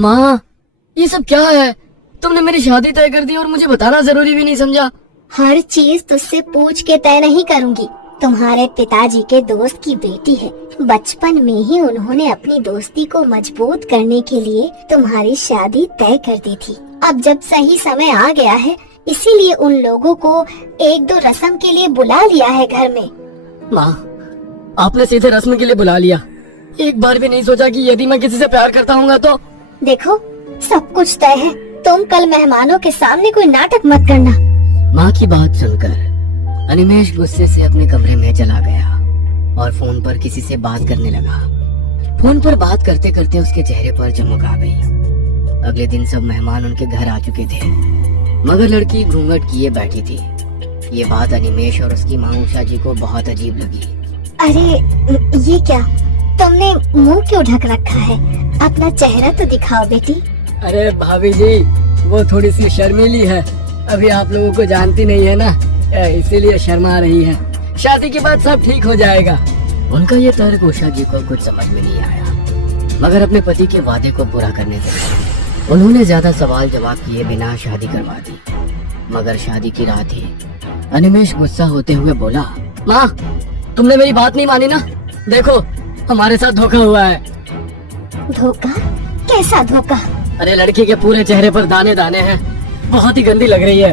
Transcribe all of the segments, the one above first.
माँ, ये सब क्या है? तुमने मेरी शादी तय कर दी और मुझे बताना जरूरी भी नहीं समझा। हर चीज तुझसे पूछ के तय नहीं करूंगी। तुम्हारे पिताजी के दोस्त की बेटी है। बचपन में ही उन्होंने अपनी दोस्ती को मजबूत करने के लिए तुम्हारी शादी तय कर दी थी। अब जब सही समय आ गया है, इसीलिए उन लोगों को एक दो रस्म के लिए बुला लिया है घर में। माँ, आपने सीधे रस्म के लिए बुला लिया। एक बार भी नहीं सोचा कि यदि मैं किसी से प्यार करता हूँ तो। देखो, सब कुछ तय है। तुम कल मेहमानों के सामने कोई नाटक मत करना। माँ की बात सुनकर अनिमेष गुस्से से अपने कमरे में चला गया और फोन पर किसी से बात करने लगा। फोन पर बात करते करते उसके चेहरे पर चमक आ गई। अगले दिन सब मेहमान उनके घर आ चुके थे, मगर लड़की घूंघट किए बैठी थी। ये बात अनिमेष और उसकी माँ उषा जी को बहुत अजीब लगी। अरे ये क्या, तुमने मुंह क्यों ढक रखा है? अपना चेहरा तो दिखाओ बेटी। अरे भाभी जी, वो थोड़ी सी शर्मीली है। अभी आप लोगों को जानती नहीं है ना, इसीलिए शर्मा रही है। शादी के बाद सब ठीक हो जाएगा। उनका ये तर्क उषा जी को कुछ समझ में नहीं आया, मगर अपने पति के वादे को पूरा करने से उन्होंने ज्यादा सवाल जवाब किए बिना शादी करवा दी। मगर शादी की रात ही अनिमेष गुस्सा होते हुए बोला, माँ, तुमने मेरी बात नहीं मानी ना। देखो, हमारे साथ धोखा हुआ है। धोखा? कैसा धोखा? अरे लड़की के पूरे चेहरे पर दाने दाने हैं। बहुत ही गंदी लग रही है।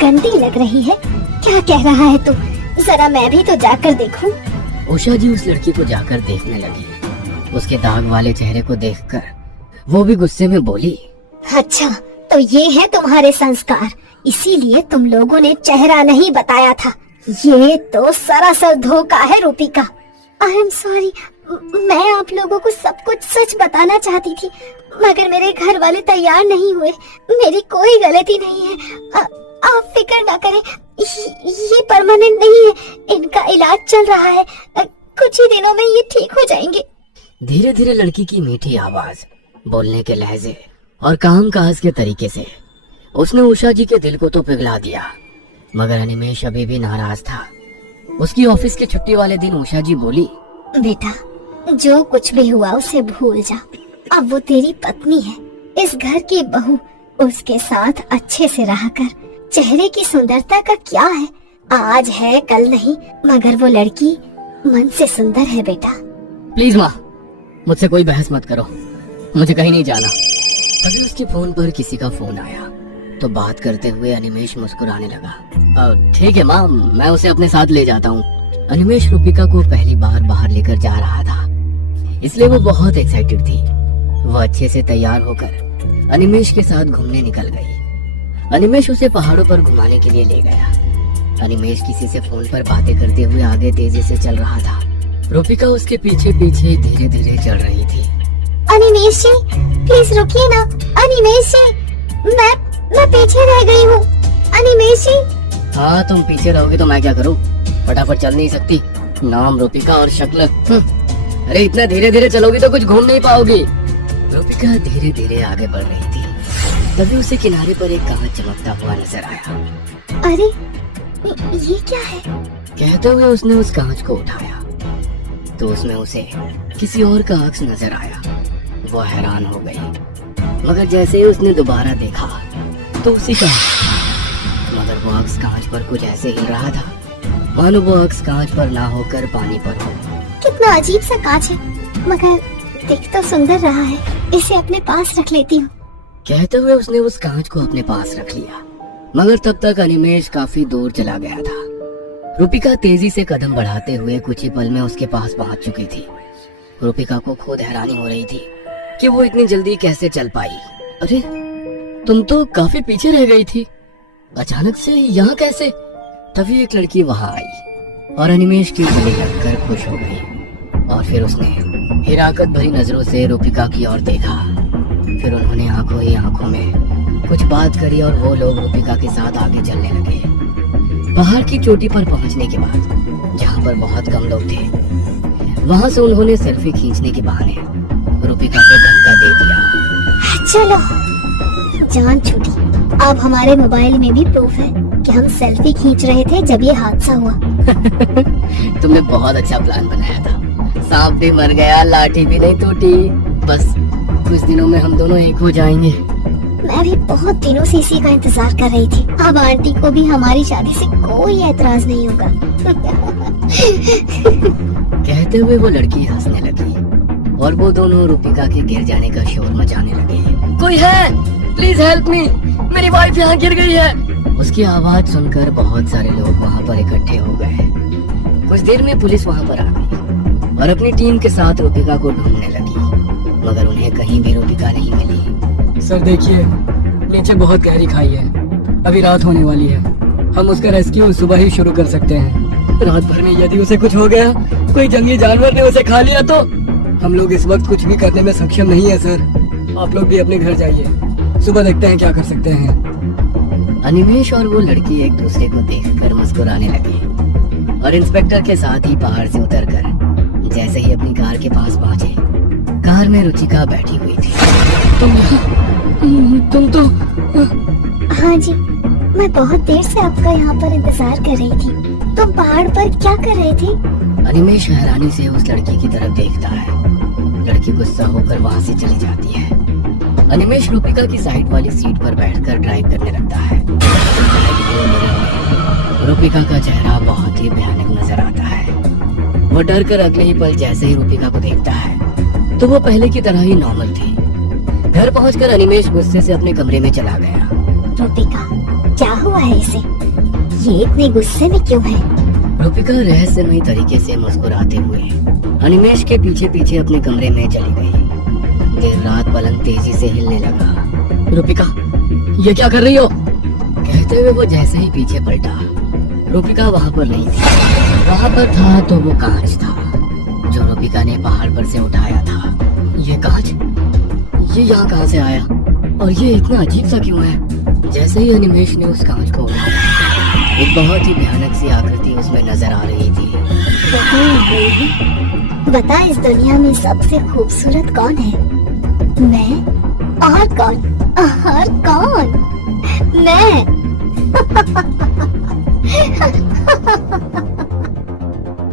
गंदी लग रही है? क्या कह रहा है तू? जरा मैं भी तो जाकर देखूं। उषा जी उस लड़की को जाकर देखने लगी। उसके दाग वाले चेहरे को देखकर वो भी गुस्से में बोली, अच्छा, तो ये है तुम्हारे संस्कार, इसीलिए तुम लोगों ने चेहरा नहीं बताया था। ये तो सरासर धोखा है रूपिका। आई एम सॉरी, मैं आप लोगों को सब कुछ सच बताना चाहती थी, मगर मेरे घर वाले तैयार नहीं हुए। मेरी कोई गलती नहीं है। आप फिक्र ना करें, ये परमानेंट नहीं है, इनका इलाज चल रहा है। कुछ ही दिनों में ये ठीक हो जाएंगे। धीरे धीरे लड़की की मीठी आवाज, बोलने के लहजे और काम काज के तरीके से उसने उषा जी के दिल को तो पिघला दिया। मगर अनिमेष अभी भी नाराज था। उसकी ऑफिस की छुट्टी वाले दिन उषा जी बोली, बेटा, जो कुछ भी हुआ उसे भूल जा। अब वो तेरी पत्नी है, इस घर की बहू। उसके साथ अच्छे से रहकर चेहरे की सुंदरता का क्या है? आज है कल नहीं, मगर वो लड़की मन से सुंदर है बेटा। प्लीज माँ, मुझसे कोई बहस मत करो, मुझे कहीं नहीं जाना। तभी उसके फोन पर किसी का फोन आया तो बात करते हुए अनिमेष मुस्कुराने लगा। ठीक है माँ, मैं उसे अपने साथ ले जाता हूँ। अनिमेष रूपिका को पहली बार बाहर लेकर जा रहा था, इसलिए वो बहुत एक्साइटेड थी। वो अच्छे से तैयार होकर अनिमेष के साथ घूमने निकल गई। अनिमेष उसे पहाड़ों पर घुमाने के लिए ले गया। अनिमेष किसी से फोन पर बातें करते हुए आगे तेजी से चल रहा था। रूपिका उसके पीछे पीछे धीरे धीरे चल रही थी। अनिमेष जी, प्लीज रुकिए ना। अनिमेष जी, मैं पीछे रह गई हूँ। अनिमेष जी। हाँ, तुम पीछे रहोगे तो मैं क्या करूँ? फटाफट चल नहीं सकती? नाम रूपिका और शक्ल। अरे इतना धीरे धीरे चलोगी तो कुछ घूम नहीं पाओगी। रूपिका धीरे धीरे आगे बढ़ रही थी। तभी उसे किनारे पर एक कांच चमकता हुआ नजर आया। अरे ये क्या है? कहते हुए उसने उस कांच को उठाया तो उसमें उसे किसी और का अक्स नजर आया। वो हैरान हो गई, मगर जैसे ही उसने दोबारा देखा तो उसी का, मगर वो अक्स कांच पर कुछ ऐसे हिल रहा था मानो वो अक्स कांच पर ना होकर पानी पर हो। कितना अजीब सा कांच है, मगर दिख तो सुंदर रहा है। इसे अपने पास रख लेती हूँ। कहते हुए उसने उस कांच को अपने पास रख लिया, मगर तब तक अनिमेष काफी दूर चला गया था। रूपिका तेजी से कदम बढ़ाते हुए कुछ ही पल में उसके पास पहुंच चुकी थी। रूपिका को खुद हैरानी हो रही थी कि वो इतनी जल्दी कैसे चल पाई। अरे तुम तो काफी पीछे रह गई थी, अचानक से यहाँ कैसे? तभी एक लड़की वहां आई और अनिमेष की गले लगकर खुश हो गई और फिर उसने हिराकत भरी नजरों से रूपिका की ओर देखा। फिर उन्होंने आंखों ही आंखों में कुछ बात करी और वो लोग रूपिका के साथ आगे चलने लगे। पहाड़ की चोटी पर पहुंचने के बाद, जहाँ पर बहुत कम लोग थे, वहाँ से उन्होंने सेल्फी खींचने के बहाने रूपिका को धक्का दे दिया। चलो, जान छूटी। अब हमारे मोबाइल में भी प्रूफ है कि हम सेल्फी खींच रहे थे जब ये हादसा हुआ। तुमने बहुत अच्छा प्लान बनाया था। सांप भी मर गया, लाठी भी नहीं टूटी, बस कुछ दिनों में हम दोनों एक हो जाएंगे। मैं भी बहुत दिनों से इसी का इंतजार कर रही थी। अब आंटी को भी हमारी शादी से कोई ऐतराज नहीं होगा। कहते हुए वो लड़की हंसने लगी और वो दोनों रूपिका के गिर जाने का शोर मचाने लगे। कोई है, प्लीज हेल्प मी, मेरी वाइफ यहाँ गिर गई है। उसकी आवाज सुनकर बहुत सारे लोग वहाँ पर इकट्ठे हो गए। कुछ देर में पुलिस वहाँ पर आ गई और अपनी टीम के साथ रूपिका को ढूंढने लगी, मगर उन्हें कहीं भी रूपिका नहीं मिली। सर देखिए, नीचे बहुत गहरी खाई है, अभी रात होने वाली है। हम उसका रेस्क्यू सुबह ही शुरू कर सकते हैं। रात भर में यदि उसे कुछ हो गया, कोई जंगली जानवर ने उसे खा लिया तो हम लोग इस वक्त कुछ भी करने में सक्षम नहीं है सर। आप लोग भी अपने घर जाइए, सुबह देखते हैं क्या कर सकते हैं। अनिमेश और वो लड़की एक दूसरे को देखकर मुस्कुराने लगे और इंस्पेक्टर के साथ ही पहाड़ से उतरकर जैसे ही अपनी कार के पास पहुंचे, कार में रुचिका बैठी हुई थी। तुम तो हाँ जी, मैं बहुत देर से आपका यहाँ पर इंतजार कर रही थी। तुम पहाड़ पर क्या कर रहे थे? अनिमेश हैरानी से उस लड़की की तरफ देखता है। लड़की गुस्सा होकर वहाँ से चली जाती है। अनिमेश रूपिका की साइड वाली सीट पर बैठकर ड्राइव करने लगता है। रूपिका का चेहरा बहुत ही भयानक नजर आता है। वो डर कर अगले ही पल जैसे ही रूपिका को देखता है तो वो पहले की तरह ही नॉर्मल थी। घर पहुंचकर अनिमेश गुस्से से अपने कमरे में चला गया। रूपिका, क्या हुआ है इसे? ये इतने गुस्से में क्यों है? रूपिका रहस्यमयी तरीके से मुस्कुराते हुए अनिमेश के पीछे पीछे अपने कमरे में चली गई। देर रात पलंग तेजी से हिलने लगा। रूपिका, ये क्या कर रही हो? कहते हुए वो जैसे ही पीछे पलटा, रूपिका वहाँ पर नहीं थी। वहाँ पर था तो वो कांच था जो रूपिका ने पहाड़ पर से उठाया था। ये कांच, ये यहाँ कहाँ से आया और ये इतना अजीब सा क्यों है? जैसे ही अनिमेश ने उस कांच को उठाया, एक बहुत ही भयानक सी आकृति उसमें नजर आ रही थी। बता, इस दुनिया में सबसे खूबसूरत कौन है? मैं? और कौन? और कौन? मैं।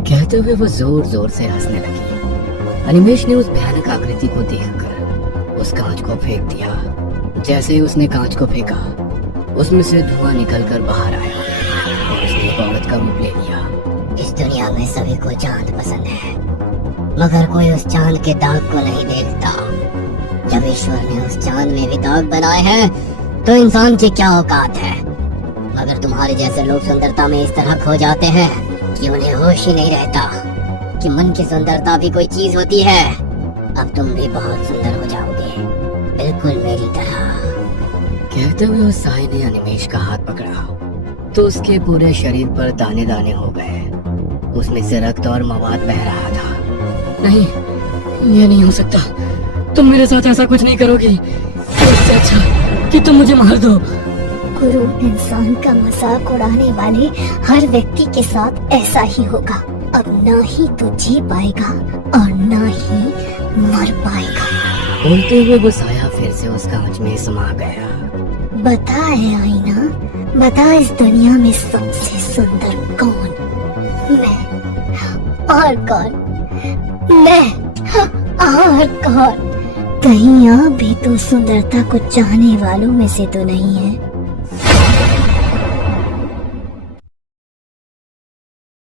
कहते हुए वो जोर जोर से हंसने लगी। अनिमेश ने उस भयानक आकृति को देखकर उस कांच को फेंक दिया। जैसे ही उसने कांच को फेंका, उसमें से धुआं निकलकर बाहर आया और उसने एक औरत का रूप ले लिया। इस दुनिया में सभी को चांद पसंद है, मगर कोई उस चांद के दाग को नहीं देखता। जब ईश्वर ने उस चांद में भी दाग बनाए हैं, तो इंसान की क्या औकात है। मगर तुम्हारे जैसे लोग सुंदरता में इस तरह खो जाते हैं कि उन्हें होश ही नहीं रहता कि मन की सुंदरता भी कोई चीज होती है। अब तुम भी बहुत सुंदर हो जाओगे, बिल्कुल मेरी तरह। कहते हुए उस साई ने अनिमेश का हाथ पकड़ा तो उसके पूरे शरीर पर दाने दाने हो गए। उसमें से रक्त और मवाद बह रहा था। नहीं, ये नहीं हो सकता। तुम मेरे साथ ऐसा कुछ नहीं करोगी। इससे अच्छा कि तुम मुझे मार दो। गुरु, इंसान का मजाक उड़ाने वाले हर व्यक्ति के साथ ऐसा ही होगा। अब ना ही तू जी पाएगा और ना ही मर पाएगा। बोलते हुए वो साया फिर से उस कांच में समा गया। बता है आईना, बता इस दुनिया में सबसे सुंदर कौन? मैं। और कौन? मैं। और कौन? कहीं आप भी तो सुंदरता को चाहने वालों में से तो नहीं है?